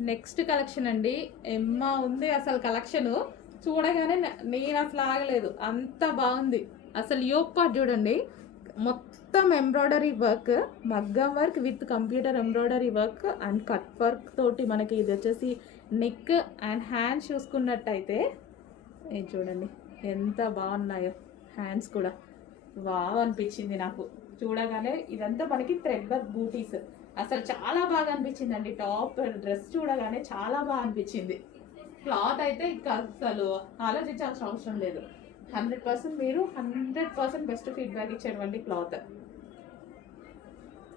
Next collection అండి. ఎమ్మ ఉంది అసలు కలెక్షను. చూడగానే నేను అసలు ఆగలేదు. అంత బాగుంది. అసలు యోపా పార్ట్ చూడండి. మొత్తం ఎంబ్రాయిడరీ వర్క్ మగ్గం work with computer embroidery work and cut work తోటి మనకి ఇది వచ్చేసి నెక్ అండ్ హ్యాండ్స్ చూసుకున్నట్టయితే చూడండి ఎంత బాగున్నాయో హ్యాండ్స్ కూడా. వావ్ అనిపించింది నాకు. చూడగానే ఇదంతా మనకి థ్రెడ్ వర్క్ బూటీస్. అసలు చాలా బాగా అనిపించింది టాప్ డ్రెస్ చూడగానే చాలా బాగా అనిపించింది. క్లాత్ అయితే ఇంకా అసలు ఆలోచించాల్సిన అవసరం లేదు. హండ్రెడ్ పర్సెంట్ మీరు హండ్రెడ్ పర్సెంట్ బెస్ట్ ఫీడ్బ్యాక్ ఇచ్చేటువంటి క్లాత్.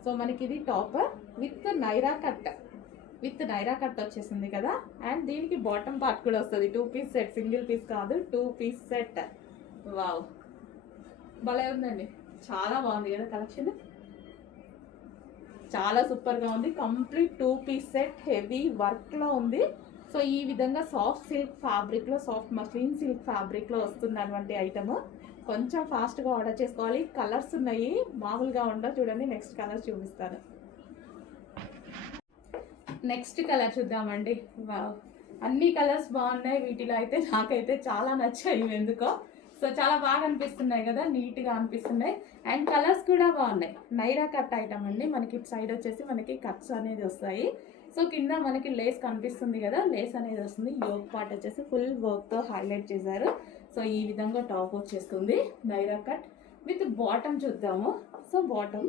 సో మనకి ఇది topper with Naira cut. With Naira cut వచ్చేసింది కదా. అండ్ దీనికి బాటమ్ పార్ట్ కూడా వస్తుంది. Two piece set single piece కాదు టూ పీస్ సెట్. వావ్. భలే ఉందండి. చాలా బాగుంది కదా కలెక్షన్. చాలా సూపర్గా ఉంది. Complete two piece set heavy వర్క్లో ఉంది. సో ఈ విధంగా సాఫ్ట్ సిల్క్ ఫ్యాబ్రిక్లో సాఫ్ట్ మస్లిన్ సిల్క్ ఫ్యాబ్రిక్లో వస్తున్నటువంటి ఐటమ్. కొంచెం ఫాస్ట్గా ఆర్డర్ చేసుకోవాలి. కలర్స్ ఉన్నాయి. మామూలుగా ఉండవు. చూడండి నెక్స్ట్ కలర్ చూపిస్తాను. నెక్స్ట్ కలర్ చూద్దామండి. వావ్. అన్ని కలర్స్ బాగున్నాయి. వీటిలో అయితే నాకైతే చాలా నచ్చాయి. ఎందుకో సో చాలా బాగా అనిపిస్తున్నాయి కదా నీట్గా అనిపిస్తున్నాయి. అండ్ కలర్స్ కూడా బాగున్నాయి. నైరా కట్ ఐటమ్ అండి. మనకి సైడ్ వచ్చేసి మనకి కట్స్ అనేది వస్తాయి. సో కింద మనకి లేస్ కనిపిస్తుంది కదా లేస్ అనేది వస్తుంది. యోగ్ పార్ట్ వచ్చేసి ఫుల్ వర్క్తో హైలైట్ చేశారు. సో ఈ విధంగా టాప్ వచ్చేస్తుంది. నైరా కట్ విత్ బాటమ్ చూద్దాము. సో బాటమ్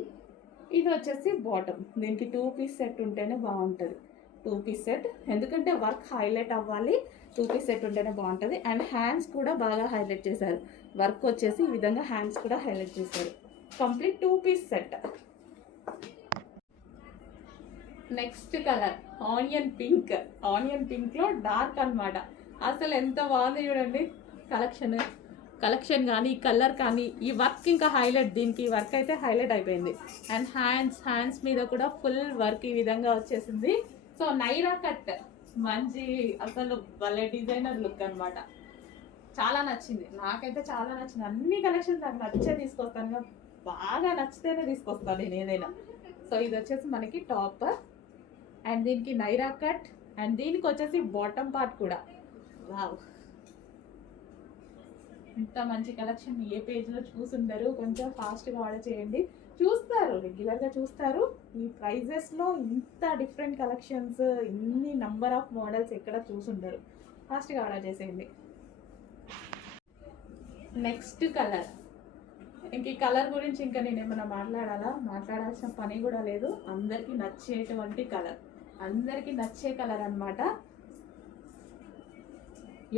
ఇది వచ్చేసి బాటమ్. దీనికి టూ పీస్ సెట్ ఉంటేనే బాగుంటుంది. Two piece set. ఎందుకంటే వర్క్ హైలైట్ అవ్వాలి. టూ పీస్ సెట్ ఉంటేనే బాగుంటుంది. అండ్ హ్యాండ్స్ కూడా బాగా హైలైట్ చేశారు. వర్క్ వచ్చేసి ఈ విధంగా హ్యాండ్స్ కూడా హైలైట్ చేశారు. Complete two piece set. Next colour onion pink. Onion పింక్లో dark అన్నమాట. అసలు ఎంత బాగుంది చూడండి. కలెక్షన్ కలెక్షన్ కానీ ఈ కలర్ కానీ ఈ వర్క్ ఇంకా హైలైట్. దీనికి వర్క్ అయితే హైలైట్ అయిపోయింది. అండ్ హ్యాండ్స్ హ్యాండ్స్ మీద కూడా ఫుల్ వర్క్ ఈ విధంగా వచ్చేసింది. So Naira cut. మంచి అసలు భలే డిజైనర్ లుక్ అన్నమాట. చాలా నచ్చింది. నాకైతే చాలా నచ్చింది. అన్ని కలెక్షన్స్ నాకు నచ్చే తీసుకొస్తాను కదా. బాగా నచ్చితేనే తీసుకొస్తాను నేను ఏదైనా. సో ఇది వచ్చేసి మనకి టాప్ అండ్ దీనికి నైరా కట్ అండ్ దీనికి వచ్చేసి బాటమ్ పార్ట్ కూడా. వావ్ ఇంత మంచి కలెక్షన్ ఏ పేజ్లో చూసుండరు. కొంచెం ఫాస్ట్గా ఆర్డర్ చేయండి. చూస్తారు రెగ్యులర్గా చూస్తారు. ఈ ప్రైజెస్లో ఇంత డిఫరెంట్ కలెక్షన్స్ ఇన్ని నంబర్ ఆఫ్ మోడల్స్ ఎక్కడ చూసుండరు. ఫాస్ట్గా ఆర్డర్ చేసేయండి. నెక్స్ట్ కలర్ ఇంక ఈ కలర్ గురించి ఇంకా నేను ఏమైనా మాట్లాడాలా? మాట్లాడాల్సిన పని కూడా లేదు. అందరికీ నచ్చేటువంటి కలర్ అందరికీ నచ్చే కలర్ అనమాట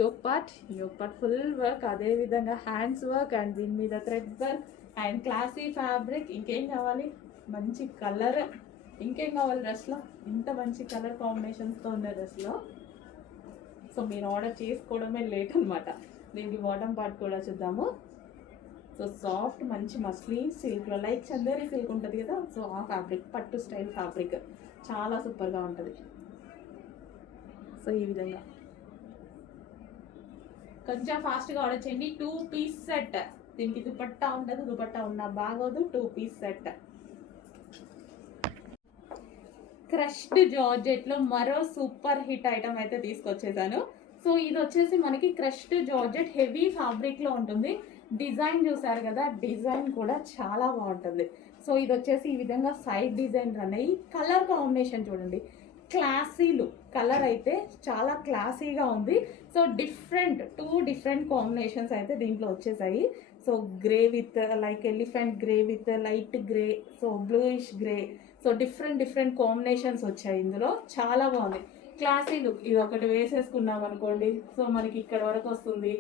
yoke part yoke part full work అదే విధంగా హ్యాండ్స్ వర్క్ అండ్ దీని మీద thread work and classy fabric ఇంకేం కావాలి? మంచి కలర్. ఇంకేం కావాలి డ్రెస్లో? ఇంత మంచి కలర్ కాంబినేషన్స్తో ఉన్న డ్రెస్లో. సో మీరు ఆర్డర్ చేసుకోవడమే లేట్ అనమాట దీనికి బాటమ్ పార్ట్ కూడా చూద్దాము. సో సాఫ్ట్ మంచి మస్లిన్ సిల్క్లో. లైక్ చందేరి సిల్క్ ఉంటుంది కదా? సో ఆ ఫ్యాబ్రిక్ పట్టు స్టైల్ ఫ్యాబ్రిక్. చాలా సూపర్గా ఉంటుంది. సో ఈ విధంగా. కొంచెం ఫాస్ట్గా ఆర్డర్ చేయండి. Two piece set. దీనికి దుపట్టా ఉండదు దుపట్టా ఉన్న బాగోదు టూ పీస్ సెట్. క్రష్డ్ జార్జెట్లో మరో సూపర్ హిట్ ఐటమ్ అయితే తీసుకొచ్చేసాను. సో ఇది వచ్చేసి మనకి క్రష్డ్ జార్జెట్ హెవీ ఫ్యాబ్రిక్లో ఉంటుంది. డిజైన్ చూసారు కదా డిజైన్ కూడా చాలా బాగుంటుంది. సో ఇది వచ్చేసి ఈ విధంగా సైడ్ డిజైన్ రన్ అయ్యి కలర్ కాంబినేషన్ చూడండి. క్లాసీలు కలర్ అయితే చాలా క్లాసీగా ఉంది. So different two different combinations అయితే దీంట్లో వచ్చేసాయి. So grey with like elephant grey with light grey so bluish grey. So different different combinations వచ్చాయి ఇందులో. చాలా బాగుంది. Classy look. ఇది ఒకటి వేసేసుకున్నాం అనుకోండి. సో మనకి ఇక్కడ వరకు వస్తుంది.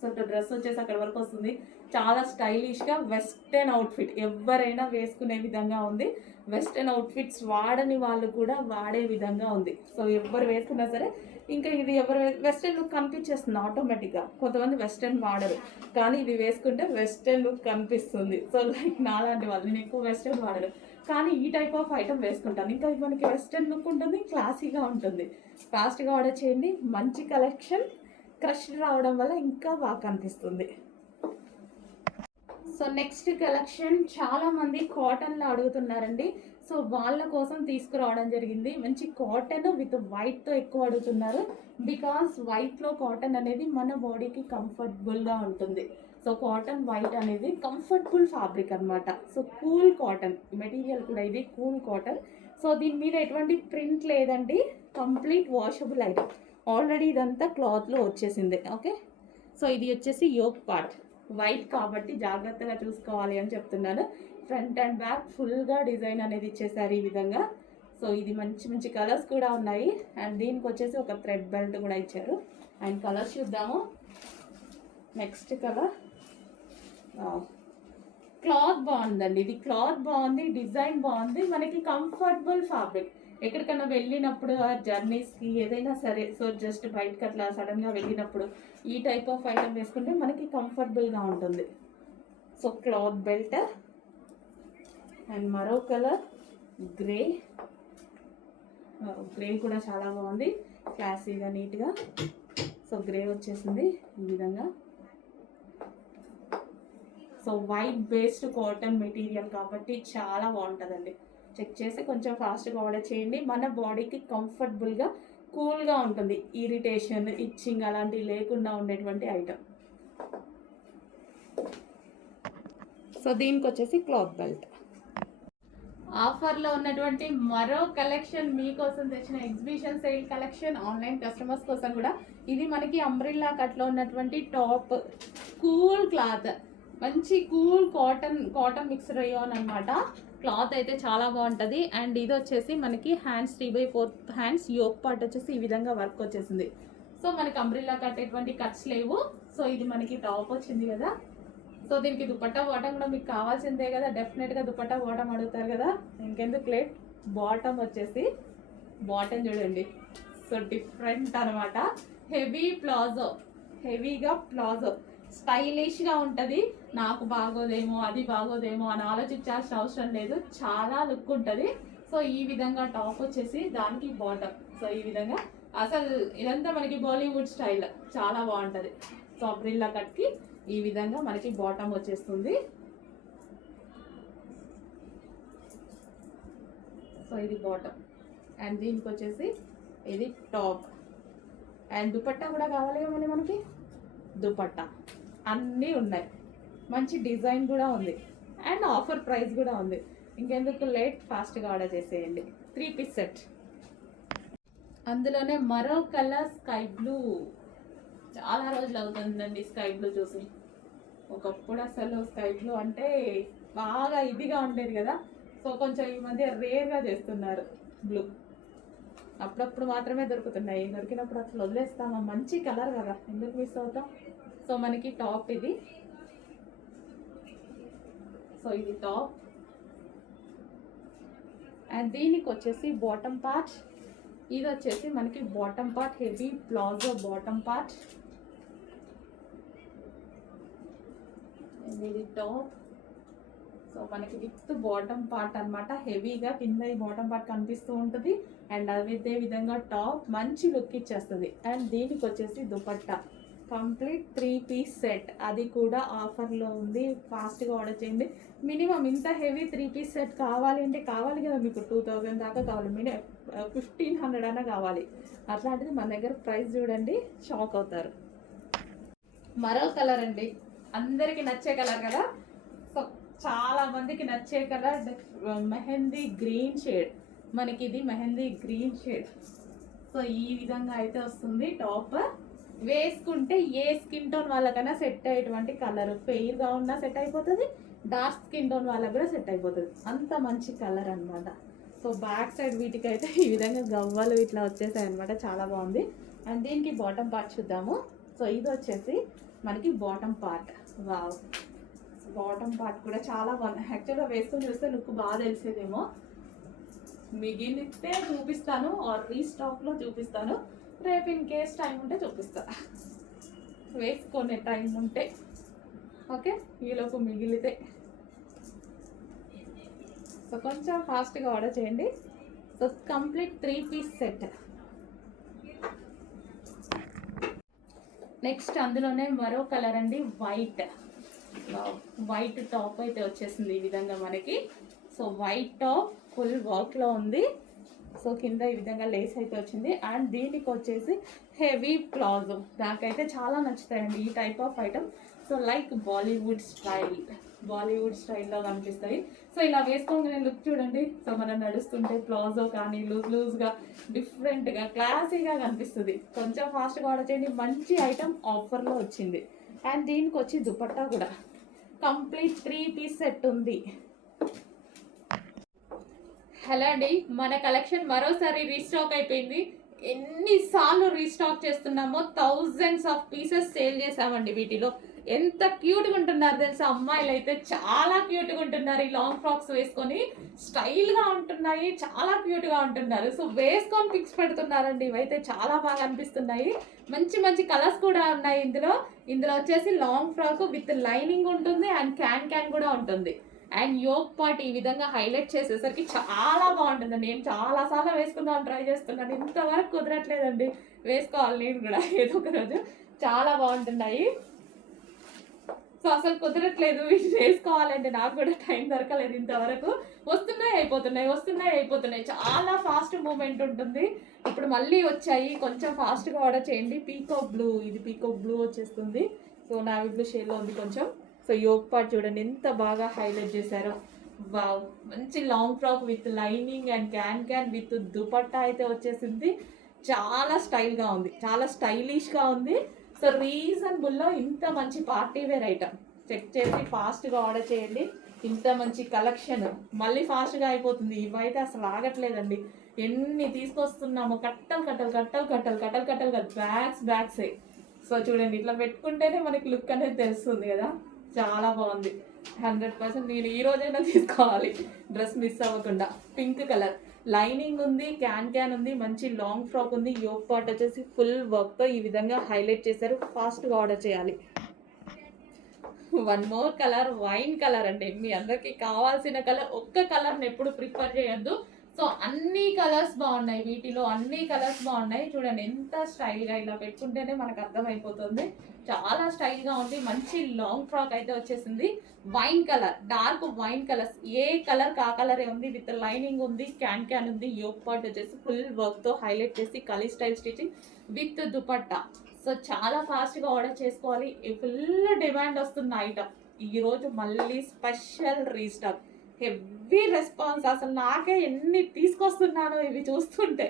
సో డ్రెస్ వచ్చేసి అక్కడ వరకు వస్తుంది. చాలా స్టైలిష్గా వెస్టర్న్ అవుట్ఫిట్ ఎవరైనా వేసుకునే విధంగా ఉంది. వెస్ట్రన్ అవుట్ఫిట్స్ వాడని వాళ్ళు కూడా వాడే విధంగా ఉంది. సో ఎవరు వేసుకున్నా సరే ఇంకా ఇది ఎవరు వెస్ట్రన్ లుక్ కనిపించేస్తుంది ఆటోమేటిక్గా కొంతమంది వెస్ట్రన్ వాడరు. కానీ ఇది వేసుకుంటే వెస్ట్రన్ లుక్ కనిపిస్తుంది. సో లైక్ నాలాంటి వాళ్ళు. నేను ఎక్కువ వెస్ట్రన్ వాడరు కానీ ఈ టైప్ ఆఫ్ ఐటమ్ వేసుకుంటాను. ఇంకా ఇది మనకి వెస్ట్రన్ లుక్ ఉంటుంది క్లాసీగా ఉంటుంది. ఫాస్ట్గా ఆర్డర్ చేయండి. మంచి కలెక్షన్ క్రష్ రావడం వల్ల ఇంకా బాగా కనిపిస్తుంది. సో నెక్స్ట్ కలెక్షన్ చాలామంది కాటన్లో అడుగుతున్నారండి. సో వాళ్ళ కోసం తీసుకురావడం జరిగింది. మంచి కాటన్ విత్ వైట్తో ఎక్కువ అడుగుతున్నారు. బికాస్ వైట్లో కాటన్ అనేది మన బాడీకి కంఫర్టబుల్గా ఉంటుంది. సో కాటన్ వైట్ అనేది కంఫర్టబుల్ ఫ్యాబ్రిక్ అన్నమాట. సో కూల్ కాటన్ మెటీరియల్ కూడా ఇది కూల్ కాటన్ సో దీని మీద ఎటువంటి ప్రింట్ లేదండి. కంప్లీట్ వాషబుల్ ఐటమ్ ఆల్రెడీ ఇదంతా క్లాత్లో వచ్చేసింది. ఓకే సో ఇది వచ్చేసి యోక్ పార్ట్ వైట్ కాబట్టి జాగ్రత్తగా చూసుకోవాలి అని చెప్తున్నాను. ఫ్రంట్ అండ్ బ్యాక్ ఫుల్గా డిజైన్ అనేది ఇచ్చేసారు ఈ విధంగా. సో ఇది మంచి మంచి కలర్స్ కూడా ఉన్నాయి. అండ్ దీనికి వచ్చేసి ఒక థ్రెడ్ బెల్ట్ కూడా ఇచ్చారు. అండ్ కలర్స్ చూద్దాము. నెక్స్ట్ కలర్ క్లాత్ బాగుందండి. ఇది క్లాత్ బాగుంది డిజైన్ బాగుంది. మనకి కంఫర్టబుల్ ఫ్యాబ్రిక్ ఎక్కడికైనా వెళ్ళినప్పుడు ఆ జర్నీస్కి ఏదైనా సరే సో జస్ట్ బయటకి అట్లా సడన్గా వెళ్ళినప్పుడు ఈ టైప్ ఆఫ్ ఐటమ్ వేసుకుంటే మనకి కంఫర్టబుల్గా ఉంటుంది. సో క్లాత్ బెల్ట్ అండ్ మరో కలర్ గ్రే. గ్రే కూడా చాలా బాగుంది. క్లాసీగా నీట్గా. సో గ్రే వచ్చేసింది ఈ విధంగా. So white based cotton material కాబట్టి చాలా బాగుంటుందండి. చెక్ చేసి కొంచెం ఫాస్ట్గా ఆర్డర్ చేయండి. మన బాడీకి కంఫర్టబుల్గా కూల్గా ఉంటుంది. ఇరిటేషన్ ఇచ్చింగ్ అలాంటివి లేకుండా ఉండేటువంటి ఐటమ్ సో దీనికి వచ్చేసి క్లాత్ బెల్ట్. ఆఫర్లో ఉన్నటువంటి మరో కలెక్షన్ మీకోసం తెచ్చిన exhibition sale collection online customers కోసం కూడా ఇది మనకి అంబ్రిల్లా కట్లో ఉన్నటువంటి టాప్ కూల్ క్లాత్. మంచి cool cotton cotton mix rayon అనమాట క్లాత్ అయితే చాలా బాగుంటుంది. అండ్ ఇది వచ్చేసి మనకి hands three by four hands yoke part వచ్చేసి ఈ విధంగా వర్క్ వచ్చేసింది. సో మనకి అంబ్రిల్లా కట్టేటువంటి కట్స్ లేవు. సో ఇది మనకి టాప్ వచ్చింది కదా. సో దీనికి దుపట్టా బాటం కూడా మీకు కావాల్సిందే కదా. డెఫినెట్గా దుపట్టా బాటం అడుగుతారు కదా. ఇంకెందుకు లేట్ బాటమ్ వచ్చేసి బాటమ్ చూడండి. సో డిఫరెంట్ అనమాట హెవీ ప్లాజో. హెవీగా ప్లాజో. స్టైలిష్గా ఉంటుంది. నాకు బాగోదేమో అది బాగోదేమో అని ఆలోచించాల్సిన అవసరం లేదు. చాలా లుక్ ఉంటుంది. సో ఈ విధంగా టాప్ వచ్చేసి దానికి బాటమ్ సో ఈ విధంగా అసలు ఇదంతా మనకి బాలీవుడ్ స్టైల్ చాలా బాగుంటుంది. సో అబ్రిల్లా కట్కి ఈ విధంగా మనకి బాటమ్ వచ్చేస్తుంది. సో ఇది బాటమ్ అండ్ దీనికి వచ్చేసి ఇది టాప్ అండ్ దుపట్టా కూడా కావాలి కదా మనకి? దుపట్టా. అన్నీ ఉన్నాయి. మంచి డిజైన్ కూడా ఉంది. అండ్ ఆఫర్ ప్రైస్ కూడా ఉంది. ఇంకెందుకు లేట్? ఫాస్ట్గా ఆర్డర్ చేసేయండి. Three piece set. అందులోనే మరో కలర్ స్కై బ్లూ. చాలా రోజులు అవుతుందండి స్కై బ్లూ చూసి. ఒకప్పుడు అసలు స్కై బ్లూ అంటే బాగా ఇదిగా ఉండేది కదా. సో కొంచెం ఈ మధ్య రేర్గా చేస్తున్నారు బ్లూ. అప్పుడప్పుడు మాత్రమే దొరుకుతున్నాయి. దొరికినప్పుడు అసలు వదిలేస్తామా? మంచి కలర్ కదా. ఎందుకు మిస్ అవుతాం? సో మనకి టాప్ ఇది. సో ఇది టాప్. అండ్ దీనికి వచ్చేసి బాటమ్ పార్ట్. ఇది వచ్చేసి మనకి bottom part heavy palazzo bottom part. ఇది టాప్. సో మనకి విత్ బాటమ్ పార్ట్ అన్నమాట. హెవీగా కింద ఈ బాటమ్ పార్ట్ కనిపిస్తూ ఉంటుంది. అండ్ అదే విధంగా టాప్ మంచి లుక్ ఇచ్చేస్తుంది. అండ్ దీనికి వచ్చేసి dupatta. Complete three piece set. అది కూడా ఆఫర్లో ఉంది. ఫాస్ట్గా ఆర్డర్ చేయండి. మినిమం ఇంత హెవీ త్రీ పీస్ సెట్ కావాలి అంటే కావాలి కదా మీకు? టూ థౌజండ్ దాకా కావాలి. మినిమం ఫిఫ్టీన్ హండ్రెడ్ అయినా కావాలి. అట్లాంటిది మన దగ్గర ప్రైస్ చూడండి. షాక్ అవుతారు. మరో కలర్ అండి. అందరికి నచ్చే కలర్ కదా? సో చాలా మందికి నచ్చే కలర్ మెహందీ గ్రీన్ షేడ్. మనకి ఇది మెహందీ గ్రీన్ షేడ్. సో ఈ విధంగా అయితే వస్తుంది టాప్ వేసుకుంటే ఏ స్కిన్ టోన్ వాళ్ళకైనా సెట్ అయ్యేటువంటి కలర్. ఫెయిర్గా ఉన్నా సెట్ అయిపోతుంది డార్క్ స్కిన్ టోన్ వాళ్ళకి కూడా సెట్ అయిపోతుంది. అంత మంచి కలర్ అనమాట సో బ్యాక్ సైడ్ వీటికైతే ఈ విధంగా గవ్వలు ఇట్లా వచ్చేసాయి అనమాట చాలా బాగుంది. అండ్ దీనికి బాటమ్ పార్ట్ చూద్దాము. సో ఇది వచ్చేసి మనకి bottom part. Wow. Bottom part కూడా చాలా బాగుంది. యాక్చువల్గా వేసుకొని చూస్తే లుక్ బాగా తెలిసేదేమో. మిగిలితే చూపిస్తాను ఆర్ రీస్టాక్లో చూపిస్తాను. రేపు ఇన్ కేస్ టైం ఉంటే చూపిస్తా. వేసుకునే టైం ఉంటే. ఓకే? ఈలోపు మిగిలితే. సో కొంచెం ఫాస్ట్గా ఆర్డర్ చేయండి. So complete three piece set. Next అందులోనే మరో కలర్ అండి వైట్. వైట్ టాప్ అయితే వచ్చేసింది ఈ విధంగా మనకి. సో వైట్ టాప్ ఫుల్ వర్క్లో ఉంది. సో కింద ఈ విధంగా లేస్ అయితే వచ్చింది. అండ్ దీనికి వచ్చేసి హెవీ ప్లాజో. నాకైతే చాలా నచ్చుతాయండి ఈ type of item. So like Bollywood style. Bollywood స్టైల్లో కనిపిస్తాయి. సో ఇలా వేసుకోగానే లుక్ చూడండి. సో మనం నడుస్తుంటే ప్లాజో కానీ లూజ్ లూజ్గా డిఫరెంట్గా క్లాసీగా కనిపిస్తుంది. కొంచెం ఫాస్ట్గా ఆర్డర్ చేయండి. మంచి ఐటమ్ ఆఫర్లో వచ్చింది. అండ్ దీనికి వచ్చి దుపట్టా కూడా. కంప్లీట్ త్రీ పీస్ సెట్ ఉంది. హలో అండి మన కలెక్షన్ మరోసారి రీస్టాక్ అయిపోయింది. ఎన్నిసార్లు రీస్టాక్ చేస్తున్నామో థౌజండ్స్ ఆఫ్ పీసెస్ సేల్ చేసామండి వీటిలో. ఎంత క్యూట్గా ఉంటున్నారు తెలుసా? అమ్మాయిలు అయితే చాలా క్యూట్గా ఉంటున్నారు ఈ లాంగ్ ఫ్రాక్స్ వేసుకొని. స్టైల్గా ఉంటున్నాయి చాలా క్యూట్గా ఉంటున్నారు. సో వేసుకొని పిక్స్ పెడుతున్నారండి. ఇవైతే చాలా బాగా అనిపిస్తున్నాయి. మంచి మంచి కలర్స్ కూడా ఉన్నాయి ఇందులో. ఇందులో వచ్చేసి లాంగ్ ఫ్రాక్ విత్ లైనింగ్ ఉంటుంది అండ్ క్యాన్ క్యాన్ కూడా ఉంటుంది. అండ్ యోగ్ పార్ట్ ఈ విధంగా హైలైట్ చేసేసరికి చాలా బాగుంటుంది. నేను చాలా సార్లు వేసుకుందాం ట్రై చేస్తున్నాను. ఇంతవరకు కుదరట్లేదండి. వేసుకోవాలి నేను కూడా. ఏదో ఒక రోజు. చాలా బాగుంటున్నాయి. సో అసలు కుదరట్లేదు. వీటిని వేసుకోవాలంటే నాకు కూడా టైం దొరకలేదు ఇంతవరకు. వస్తున్నాయి అయిపోతున్నాయి వస్తున్నాయి అయిపోతున్నాయి. చాలా ఫాస్ట్ మూమెంట్ ఉంటుంది. ఇప్పుడు మళ్ళీ వచ్చాయి. కొంచెం ఫాస్ట్గా ఆర్డర్ చేయండి. Peacock blue. ఇది పీకో బ్లూ వచ్చేస్తుంది. సో నావీ బ్లూ షేడ్లో ఉంది కొంచెం. సో యోగ్ పార్ట్ చూడండి ఎంత బాగా హైలైట్ చేశారో. వావ్ మంచి long frock with lining and can can with dupatta అయితే వచ్చేసింది. చాలా స్టైల్గా ఉంది చాలా స్టైలిష్గా ఉంది. సో రీజనబుల్లో ఇంత మంచి పార్టీ వేర్ ఐటమ్ చెక్ చేసి ఫాస్ట్గా ఆర్డర్ చేయండి. ఇంత మంచి కలెక్షన్ మళ్ళీ ఫాస్ట్గా అయిపోతుంది. ఇవైతే అసలు ఆగట్లేదండి. ఎన్ని తీసుకొస్తున్నామో కట్టలు కట్టలు కట్టలు కట్టలు కట్టలు కట్టలు కదా బ్యాగ్స్ బ్యాగ్సే సో చూడండి ఇట్లా పెట్టుకుంటేనే మనకి లుక్ అనేది తెలుస్తుంది కదా. చాలా బాగుంది. హండ్రెడ్ పర్సెంట్ నేను ఈ రోజైనా తీసుకోవాలి. డ్రెస్ మిస్ అవ్వకుండా. Pink colour. లైనింగ్ ఉంది క్యాన్ క్యాన్ ఉంది మంచి లాంగ్ ఫ్రాక్ ఉంది. యోగ్ పార్ట్ వచ్చేసి ఫుల్ వర్క్తో ఈ విధంగా హైలైట్ చేశారు. ఫాస్ట్గా ఆర్డర్ చేయాలి. One more colour wine colour అండి. మీ అందరికి కావాల్సిన కలర్ ఒక్క కలర్ని ఎప్పుడు ప్రిఫర్ చేయొద్దు. సో అన్ని కలర్స్ బాగున్నాయి వీటిలో అన్ని కలర్స్ బాగున్నాయి. చూడండి ఎంత స్టైల్గా ఇలా పెట్టుకుంటేనే మనకు అర్థమైపోతుంది. చాలా స్టైల్గా ఉంది. మంచి లాంగ్ ఫ్రాక్ అయితే వచ్చేసింది. Wine colour dark wine colours ఏ కలర్ కా కలరే ఉంది. విత్ లైనింగ్ ఉంది క్యాన్ క్యాన్ ఉంది. యోగ్ పార్ట్ వచ్చేసి ఫుల్ వర్క్తో హైలైట్ చేసి కలీ style stitching with dupatta. So చాలా ఫాస్ట్గా ఆర్డర్ చేసుకోవాలి. ఫుల్ డిమాండ్ వస్తున్న ఐటమ్ ఈరోజు మళ్ళీ స్పెషల్ రీస్టాక్ హెవీ రెస్పాన్స్. అసలు నాకే ఎన్ని తీసుకొస్తున్నానో ఇవి చూస్తుంటే.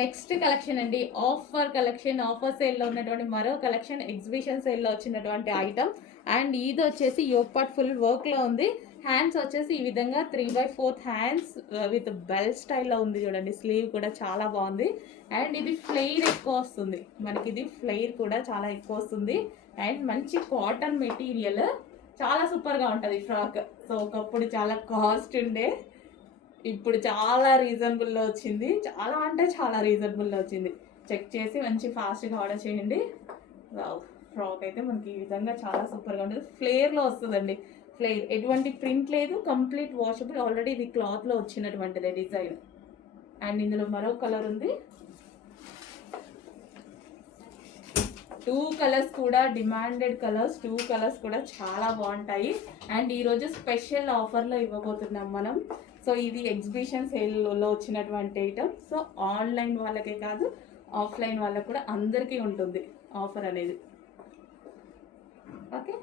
నెక్స్ట్ కలెక్షన్ అండి. ఆఫర్ కలెక్షన్ ఆఫర్ సేల్లో ఉన్నటువంటి మరో కలెక్షన్ ఎగ్జిబిషన్ సేల్లో వచ్చినటువంటి ఐటమ్ అండ్ ఇది వచ్చేసి యోపాట్ ఫుల్ వర్క్లో ఉంది. హ్యాండ్స్ వచ్చేసి ఈ విధంగా three by fourth hands with bell స్టైల్లో ఉంది చూడండి. స్లీవ్ కూడా చాలా బాగుంది. అండ్ ఇది ఫ్లెయిర్ ఎక్కువ వస్తుంది. మనకి ఇది ఫ్లెయిర్ కూడా చాలా ఎక్కువ వస్తుంది. అండ్ మంచి కాటన్ మెటీరియల్ చాలా సూపర్గా ఉంటుంది ఫ్రాక్ సో ఒకప్పుడు చాలా కాస్ట్ ఉండే. ఇప్పుడు చాలా రీజనబుల్లో వచ్చింది. చాలా అంటే చాలా రీజనబుల్లో వచ్చింది. చెక్ చేసి మంచి ఫాస్ట్గా ఆర్డర్ చేయండి. ఫ్రాక్ అయితే మనకి ఈ విధంగా చాలా సూపర్గా ఉంటుంది. ఫ్లేర్లో వస్తుందండి. ఫ్లేర్ ఎటువంటి ప్రింట్ లేదు. కంప్లీట్ వాషబుల్ ఆల్రెడీ ఇది క్లాత్లో వచ్చినటువంటిది డిజైన్ అండ్ ఇందులో మరో కలర్ ఉంది. టూ కలర్స్ కూడా డిమాండెడ్ కలర్స్ టూ కలర్స్ కూడా చాలా బాగుంటాయి. అండ్ ఈరోజు స్పెషల్ ఆఫర్లో ఇవ్వబోతున్నాం మనం. సో ఇది ఎగ్జిబిషన్ సేల్లో వచ్చినటువంటి ఐటమ్ సో ఆన్లైన్ వాళ్ళకే కాదు ఆఫ్లైన్ వాళ్ళకి కూడా అందరికీ ఉంటుంది ఆఫర్ అనేది. ఓకే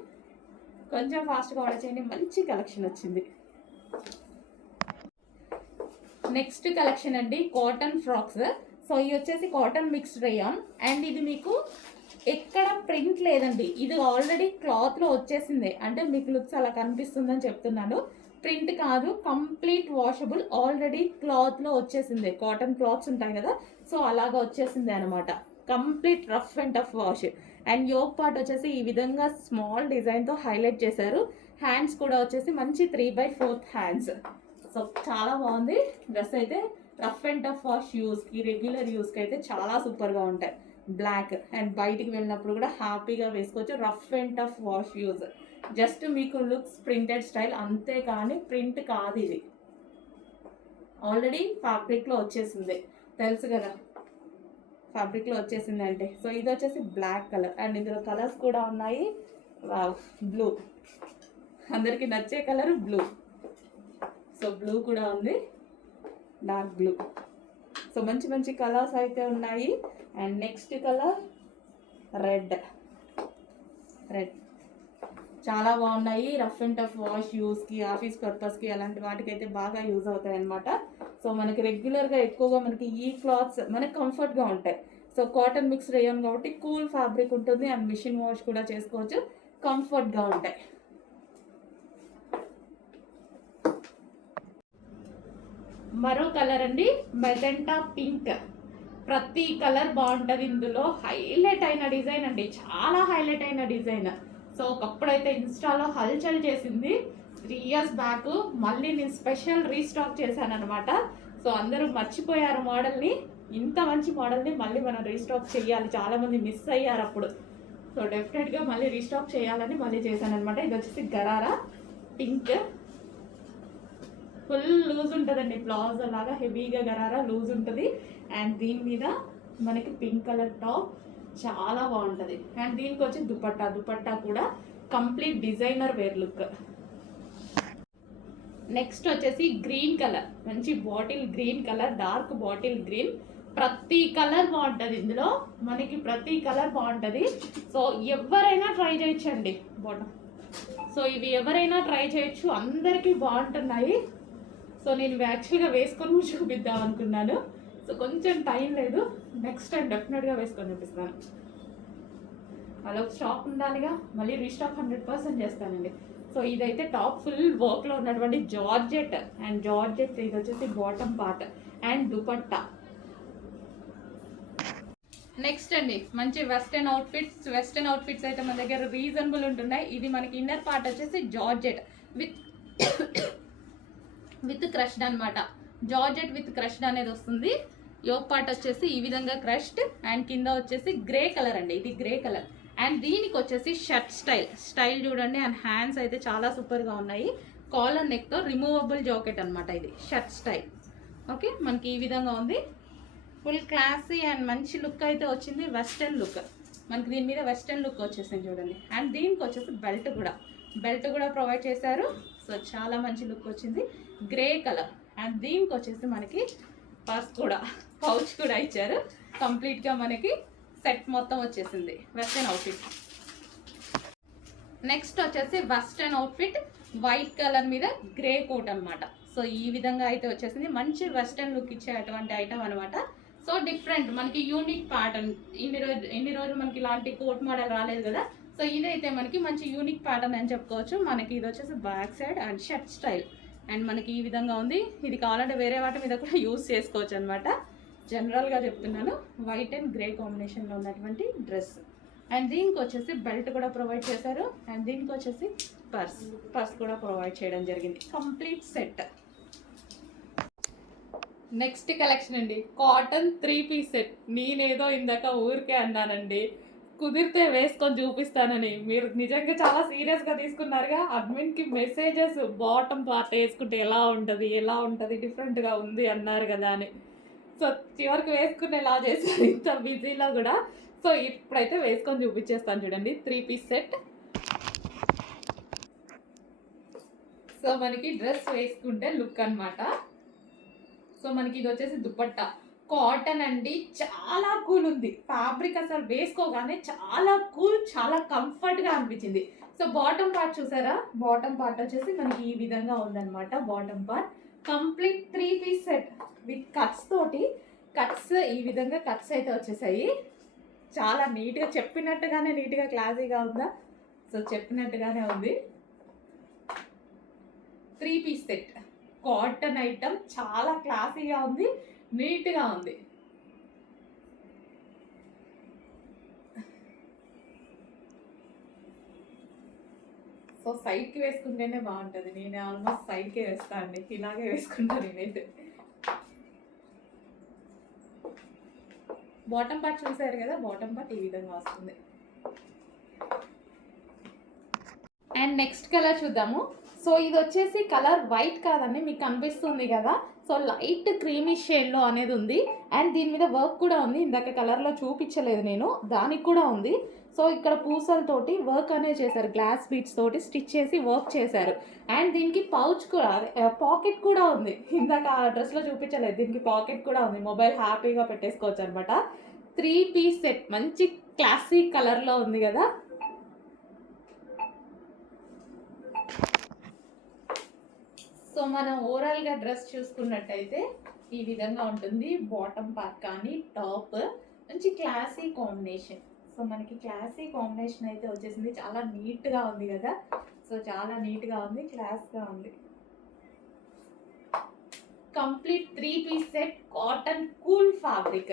కొంచెం ఫాస్ట్గా ఆర్డర్ చేయండి. మంచి కలెక్షన్ వచ్చింది. నెక్స్ట్ కలెక్షన్ అండి కాటన్ ఫ్రాక్స్ సో ఇవి వచ్చేసి కాటన్ మిక్స్డ్ రేయాన్ అండ్ ఇది మీకు ఎక్కడ ప్రింట్ లేదండి. ఇది ఆల్రెడీ క్లాత్లో వచ్చేసిందే. అంటే మీకు లుక్స్ అలా కనిపిస్తుందని చెప్తున్నాను. ప్రింట్ కాదు కంప్లీట్ వాషబుల్ ఆల్రెడీ క్లాత్లో వచ్చేసిందే. కాటన్ క్లాత్స్ ఉంటాయి కదా సో అలాగా వచ్చేసిందే అనమాట complete rough and tough wash. And yoke part వచ్చేసి ఈ విధంగా స్మాల్ డిజైన్తో హైలైట్ చేశారు. హ్యాండ్స్ కూడా వచ్చేసి మంచి three by fourth hands. So చాలా బాగుంది. డ్రెస్ అయితే రఫ్ అండ్ టఫ్ వాష్ యూస్కి రెగ్యులర్ యూస్కి అయితే చాలా సూపర్గా ఉంటాయి. బ్లాక్ అండ్ బయటికి వెళ్ళినప్పుడు కూడా హ్యాపీగా వేసుకోవచ్చు. Rough and tough wash use. Just మీకు లుక్స్ ప్రింటెడ్ స్టైల్ అంతే కానీ ప్రింట్ కాదు ఇది. ఆల్రెడీ ఫ్యాబ్రిక్లో వచ్చేసింది. తెలుసు కదా ఫ్యాబ్రిక్లో వచ్చేసింది అంటే. సో ఇది వచ్చేసి బ్లాక్ కలర్ అండ్ ఇందులో కలర్స్ కూడా ఉన్నాయి. బ్లూ. అందరికీ నచ్చే కలర్ బ్లూ. సో బ్లూ కూడా ఉంది. Dark blue. సో మంచి మంచి కలర్స్ అయితే ఉన్నాయి. And next colour red. Red. చాలా బాగున్నాయి. రఫ్ అండ్ టఫ్ వాష్ యూస్కి ఆఫీస్ పర్పస్కి అలాంటి వాటికి అయితే బాగా యూజ్ అవుతాయి అనమాట సో మనకి రెగ్యులర్గా ఎక్కువగా మనకి ఈ క్లాత్స్ మనకి కంఫర్ట్గా ఉంటాయి. సో కాటన్ మిక్స్ రేయన్ కాబట్టి కూల్ ఫ్యాబ్రిక్ ఉంటుంది. అండ్ మిషన్ వాష్ కూడా చేసుకోవచ్చు. కంఫర్ట్గా ఉంటాయి. మరో కలర్ అండి మెజెంటా పింక్. ప్రతి కలర్ బాగుంటుంది ఇందులో. హైలైట్ అయిన డిజైన్ అండి చాలా హైలైట్ అయిన డిజైన్. సో ఒకప్పుడైతే ఇన్స్టాలో హల్చల్ చేసింది త్రీ ఇయర్స్ బ్యాక్. మళ్ళీ నేను స్పెషల్ రీస్టాక్ చేశాను అనమాట సో అందరూ మర్చిపోయారు మోడల్ని. ఇంత మంచి మోడల్ని మళ్ళీ మనం రీస్టాక్ చేయాలి. చాలామంది మిస్ అయ్యారు అప్పుడు. సో డెఫినెట్గా మళ్ళీ రీస్టాక్ చేయాలని మళ్ళీ చేశాను అనమాట ఇది వచ్చేసి గరారా పింక్. ఫుల్ లూజ్ ఉంటుందండి. ప్లాజో లాగా హెవీగా గరారా లూజ్ ఉంటుంది. అండ్ దీని మీద మనకి పింక్ కలర్ టాప్ చాలా బాగుంటుంది. అండ్ దీనికి వచ్చి దుపట్టా. దుపట్టా కూడా complete designer wear look. Next వచ్చేసి గ్రీన్ కలర్. మంచి bottle green colour dark bottle green. ప్రతి కలర్ బాగుంటుంది ఇందులో. మనకి ప్రతి కలర్ బాగుంటుంది. సో ఎవరైనా ట్రై చేయొచ్చండి. బాటమ్. సో ఇవి ఎవరైనా ట్రై చేయొచ్చు. అందరికీ బాగుంటున్నాయి. సో నేను ఇవి యాక్చువల్గా వేసుకొని చూపిద్దాం అనుకున్నాను. సో కొంచెం టైం లేదు. నెక్స్ట్ టైం డెఫినెట్గా వేసుకొని చూపిస్తాను. అలా స్టాక్ ఉండాలిగా. మళ్ళీ రీస్టాక్ హండ్రెడ్ పర్సెంట్ చేస్తానండి. సో ఇదైతే టాప్ ఫుల్ వర్క్లో ఉన్నటువంటి జార్జెట్. అండ్ జార్జెట్ ఇది వచ్చేసి bottom part and dupatta next అండి. మంచి వెస్టర్న్ అవుట్ఫిట్స్ వెస్టర్న్ అవుట్ఫిట్స్ అయితే మన దగ్గర రీజనబుల్ ఉంటున్నాయి. ఇది మనకి ఇన్నర్ పార్ట్ వచ్చేసి జార్జెట్. విత్ విత్ క్రష్డ్ అనమాట జార్జెట్ విత్ క్రష్డ్ అనేది వస్తుంది. యోక్ పార్ట్ వచ్చేసి ఈ విధంగా క్రష్డ్ అండ్ కింద వచ్చేసి గ్రే కలర్ అండి. ఇది గ్రే కలర్. అండ్ దీనికి వచ్చేసి షర్ట్ స్టైల్. స్టైల్ చూడండి అండ్ హ్యాండ్స్ అయితే చాలా సూపర్గా ఉన్నాయి. కాలర్ నెక్తో రిమూవబుల్ జాకెట్ అనమాట ఇది. Shirt style. ఓకే? మనకి ఈ విధంగా ఉంది. ఫుల్ క్లాసీ అండ్ మంచి లుక్ అయితే వచ్చింది. వెస్టర్న్ లుక్ మనకి దీని మీద వెస్టర్న్ లుక్ వచ్చేసింది చూడండి. అండ్ దీనికి వచ్చేసి బెల్ట్ కూడా. బెల్ట్ కూడా ప్రొవైడ్ చేశారు. సో చాలా మంచి లుక్ వచ్చింది. Grey colour. అండ్ దీనికి వచ్చేసి మనకి పర్స్ కూడా పౌచ్ కూడా ఇచ్చారు. కంప్లీట్గా మనకి సెట్ మొత్తం వచ్చేసింది. వెస్టర్న్ అవుట్ఫిట్ నెక్స్ట్ వచ్చేసి వెస్టర్న్ అవుట్ఫిట్ వైట్ కలర్ మీద గ్రే కోట్ అన్నమాట. సో ఈ విధంగా అయితే వచ్చేసింది. మంచి వెస్టర్న్ లుక్ ఇచ్చే అటువంటి ఐటమ్ అనమాట సో డిఫరెంట్ మనకి యూనిక్ ప్యాటర్న్ ఇన్ని రోజు ఇన్ని రోజులు మనకి ఇలాంటి కోట్ మోడల్ రాలేదు కదా. సో ఇదైతే మనకి మంచి యూనిక్ ప్యాటర్న్ అని చెప్పుకోవచ్చు. మనకి ఇది వచ్చేసి back side and shirt style and మనకి ఈ విధంగా ఉంది. ఇది కావాలంటే వేరే వాటి మీద కూడా యూస్ చేసుకోవచ్చు అనమాట జనరల్గా చెప్తున్నాను. వైట్ అండ్ గ్రే కాంబినేషన్లో ఉన్నటువంటి డ్రెస్ అండ్ దీనికి వచ్చేసి బెల్ట్ కూడా ప్రొవైడ్ చేశారు. అండ్ దీనికి వచ్చేసి పర్స్ పర్స్ కూడా ప్రొవైడ్ చేయడం జరిగింది. కంప్లీట్ సెట్ నెక్స్ట్ కలెక్షన్ అండి. కాటన్ త్రీ పీస్ సెట్ నేనేదో ఇందాక ఊరికే అన్నానండి. కుదిరితే వేసుకొని చూపిస్తానని. మీరు నిజంగా చాలా సీరియస్గా తీసుకున్నారుగా. అడ్మిన్కి మెసేజెస్ బాటమ్ పార్ట్ వేసుకుంటే ఎలా ఉంటుంది ఎలా ఉంటుంది డిఫరెంట్గా ఉంది అన్నారు కదా అని. సో చివరికి వేసుకునేలా చేశారు. ఇంత బిజీలో కూడా. సో ఇప్పుడైతే వేసుకొని చూపించేస్తాను చూడండి. Three piece set. సో మనకి డ్రెస్ వేసుకుంటే లుక్ అనమాట సో మనకి ఇది వచ్చేసి దుప్పట్టా కాటన్ అండి చాలా కూల్ ఉంది. ఫ్యాబ్రిక్ అసలు వేసుకోగానే చాలా కూల్ చాలా కంఫర్ట్గా అనిపించింది. సో బాటమ్ పార్ట్ చూసారా? బాటమ్ పార్ట్ వచ్చేసి మనకి ఈ విధంగా ఉందన్నమాట bottom part complete three piece set with cuts తోటి కట్స్ ఈ విధంగా కట్స్ అయితే వచ్చేసాయి. చాలా నీట్గా చెప్పినట్టుగానే నీట్గా క్లాసీగా ఉందా? సో చెప్పినట్టుగానే ఉంది. Three piece set cotton item చాలా క్లాసీగా ఉంది. నీట్గా ఉంది. సో సైడ్కి వేసుకుంటేనే బాగుంటుంది. నేను ఆల్మోస్ట్ సైడ్కే వేస్తాను అండి. ఇలాగే వేసుకుంటాను నేనైతే. బాటమ్ పార్ట్ చూసారు కదా? బాటమ్ పార్ట్ ఈ విధంగా వస్తుంది. అండ్ నెక్స్ట్ కలర్ చూద్దాము. సో ఇది వచ్చేసి కలర్ వైట్ కాదండి. మీకు కనిపిస్తుంది కదా? సో లైట్ క్రీమీ షేడ్లో అనేది ఉంది. అండ్ దీని మీద వర్క్ కూడా ఉంది. ఇందాక కలర్లో చూపించలేదు నేను. దానికి కూడా ఉంది. సో ఇక్కడ పూసలతోటి వర్క్ అనేది చేశారు. గ్లాస్ బీట్స్ తోటి స్టిచ్ చేసి వర్క్ చేశారు. అండ్ దీనికి పౌచ్ కూడా పాకెట్ కూడా ఉంది. ఇందాక ఆ డ్రెస్లో చూపించలేదు. దీనికి పాకెట్ కూడా ఉంది. మొబైల్ హ్యాపీగా పెట్టేసుకోవచ్చు అనమాట త్రీ పీస్ సెట్. మంచి క్లాసిక్ కలర్లో ఉంది కదా. సో మనం ఓవరాల్గా డ్రెస్ చూసుకున్నట్టయితే ఈ విధంగా ఉంటుంది. బాటమ్ పార్ట్ కానీ టాప్ మంచి క్లాసీ కాంబినేషన్ సో మనకి క్లాసీ కాంబినేషన్ అయితే వచ్చేసింది. చాలా నీట్గా ఉంది కదా? సో చాలా నీట్గా ఉంది క్లాస్గా ఉంది. Complete three piece set cotton cool fabric